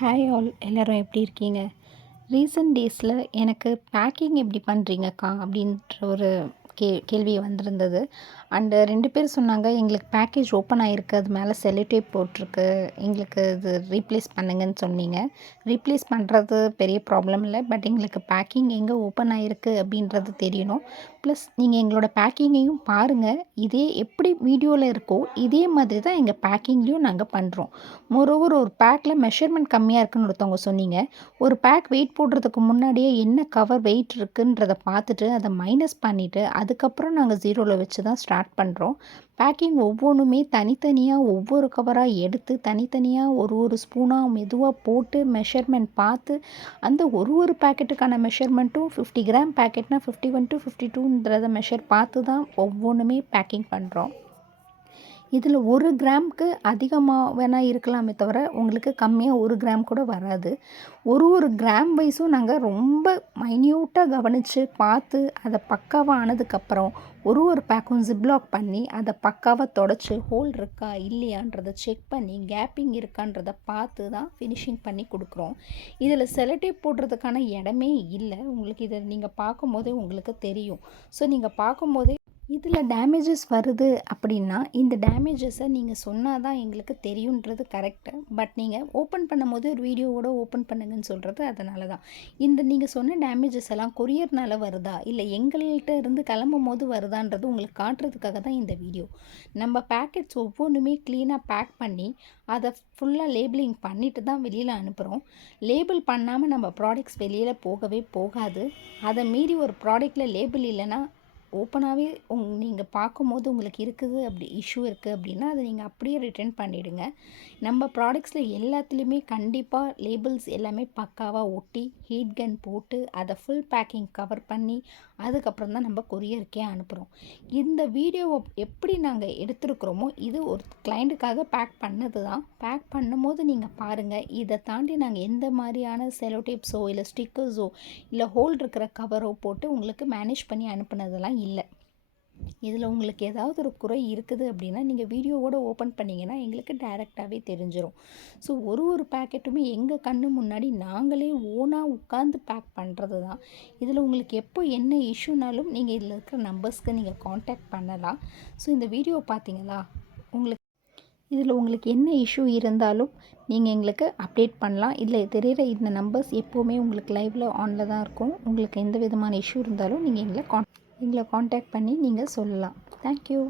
Hi all எல்லோரும் எப்படி இருக்கீங்க? ரீசெண்ட் டேஸில் எனக்கு பேக்கிங் எப்படி பண்ணுறீங்கக்கா அப்படின்ற ஒரு கேள்வி வந்திருந்தது. அண்டு 2 பேர் சொன்னாங்க, எங்களுக்கு பேக்கேஜ் ஓப்பன் ஆகிருக்கு, அது மேலே செல்லோ டேப் போட்டிருக்கு, எங்களுக்கு இது ரீப்ளேஸ் பண்ணுங்கன்னு சொன்னீங்க. ரீப்ளேஸ் பண்ணுறது பெரிய ப்ராப்ளம் இல்லை, பட் எங்களுக்கு பேக்கிங் எங்கே ஓப்பன் ஆகிருக்கு அப்படின்றது தெரியணும். ப்ளஸ் நீங்கள் எங்களோட பேக்கிங்கையும் பாருங்கள், இதே எப்படி வீடியோவில் இருக்கோ இதே மாதிரி தான் எங்கள் பேக்கிங்லேயும் நாங்கள் பண்ணுறோம். மோரோவர் ஒரு பேக்கில் மெஷர்மெண்ட் கம்மியாக இருக்குன்னு ஒருத்தவங்க சொன்னீங்க. ஒரு பேக் வெயிட் போடுறதுக்கு முன்னாடியே என்ன கவர் வெயிட் இருக்குன்றத பார்த்துட்டு அதை மைனஸ் பண்ணிவிட்டு அதுக்கப்புறம் நாங்கள் ஜீரோவில் வச்சு தான் ஸ்டார்ட் பண்ணுறோம். பேக்கிங் ஒவ்வொன்றுமே தனித்தனியாக ஒவ்வொரு கவராக எடுத்து தனித்தனியாக ஒரு ஸ்பூனாக மெதுவாக போட்டு மெஷர்மெண்ட் பார்த்து அந்த ஒரு பேக்கெட்டுக்கான மெஷர்மெண்ட்டும் 50 கிராம் பேக்கெட்னா 51 to 52ன்றதை மெஷர் பார்த்து தான் ஒவ்வொன்றுமே பேக்கிங் பண்ணுறோம். இதில் 1 கிராமுக்கு அதிகமாக வேணால் இருக்கலாமே தவிர உங்களுக்கு கம்மியாக 1 கிராம் கூட வராது. ஒரு கிராம் வைஸும் நாங்கள் ரொம்ப மைன்யூட்டாக கவனித்து பார்த்து அதை பக்காவாக ஆனதுக்கப்புறம் ஒரு பேக்கும் ஜிப்லாக் பண்ணி அதை பக்காவாக தொடச்சி ஹோல் இருக்கா இல்லையான்றதை செக் பண்ணி கேப்பிங் இருக்கான்றதை பார்த்து தான் ஃபினிஷிங் பண்ணி கொடுக்குறோம். இதில் செலோடேப் போடுறதுக்கான இடமே இல்லை. உங்களுக்கு இதை நீங்கள் பார்க்கும்போதே உங்களுக்கு தெரியும். ஸோ நீங்கள் பார்க்கும்போதே இதில் டேமேஜஸ் வருது அப்படின்னா இந்த டேமேஜஸை நீங்கள் சொன்னால் தான் எங்களுக்கு தெரியுன்றது கரெக்டு. பட் நீங்கள் ஓப்பன் பண்ணும்போது ஒரு வீடியோவோட ஓப்பன் பண்ணுங்கன்னு சொல்கிறது அதனால தான். இந்த நீங்கள் சொன்ன டேமேஜஸ் எல்லாம் கொரியர்னால் வருதா இல்லை எங்கள்கிட்ட இருந்து கிளம்பும் போது வருதான்றது உங்களுக்கு காட்டுறதுக்காக தான் இந்த வீடியோ. நம்ம பேக்கெட்ஸ் ஒவ்வொன்றுமே க்ளீனாக பேக் பண்ணி அதை ஃபுல்லாக லேபிளிங் பண்ணிட்டு தான் வெளியில் அனுப்புகிறோம். லேபிள் பண்ணாமல் நம்ம ப்ராடக்ட்ஸ் வெளியில் போகவே போகாது. அதை மீறி ஒரு ப்ராடக்டில் லேபிள் இல்லைன்னா ஓப்பனாகவே நீங்கள் பார்க்கும்போது உங்களுக்கு இருக்குது அப்படி இஷ்யூ இருக்குது அப்படின்னா அதை நீங்கள் அப்படியே ரிட்டர்ன் பண்ணிவிடுங்க. நம்ம ப்ராடக்ட்ஸில் எல்லாத்துலேயுமே கண்டிப்பாக லேபிள்ஸ் எல்லாமே பக்காவாக ஒட்டி ஹீட் கன் போட்டு அதை ஃபுல் பேக்கிங் கவர் பண்ணி அதுக்கப்புறம் தான் நம்ம கொரியருக்கே அனுப்புகிறோம். இந்த வீடியோவை எப்படி நாங்கள் எடுத்துருக்குறோமோ இது ஒரு கிளைண்ட்டுக்காக பேக் பண்ணது தான். பேக் பண்ணும்போது நீங்கள் பாருங்கள், இதை தாண்டி நாங்கள் எந்த மாதிரியான செலோ டேப்ஸோ இல்லை ஸ்டிக்கர்ஸோ இல்லை ஹோல் இருக்கிற கவரோ போட்டு உங்களுக்கு மேனேஜ் பண்ணி அனுப்புனதெல்லாம் இல்லை. இதில் உங்களுக்கு ஏதாவது ஒரு குறை இருக்குது அப்படின்னா நீங்கள் வீடியோவோட ஓப்பன் பண்ணிங்கன்னா எங்களுக்கு டைரெக்டாகவே தெரிஞ்சிடும். ஸோ ஒரு பேக்கெட்டுமே எங்கள் கண்ணு முன்னாடி நாங்களே ஓனாக உட்காந்து பேக் பண்ணுறது தான். இதில் உங்களுக்கு எப்போ என்ன இஷ்யூனாலும் நீங்கள் இதில் இருக்கிற நம்பர்ஸ்க்கு நீங்கள் காண்டாக்ட் பண்ணலாம். ஸோ இந்த வீடியோ பார்த்தீங்களா, இதில் உங்களுக்கு என்ன இஷ்யூ இருந்தாலும் நீங்கள் எங்களுக்கு அப்டேட் பண்ணலாம். இதில் தெரிகிற இந்த நம்பர்ஸ் எப்போவுமே உங்களுக்கு லைவில் ஆனில் தான் இருக்கும். உங்களுக்கு எந்த விதமான இஷ்யூ இருந்தாலும் நீங்கள் எங்களை காண்டாக்ட் பண்ணி நீங்கள் சொல்லலாம். தேங்க்யூ.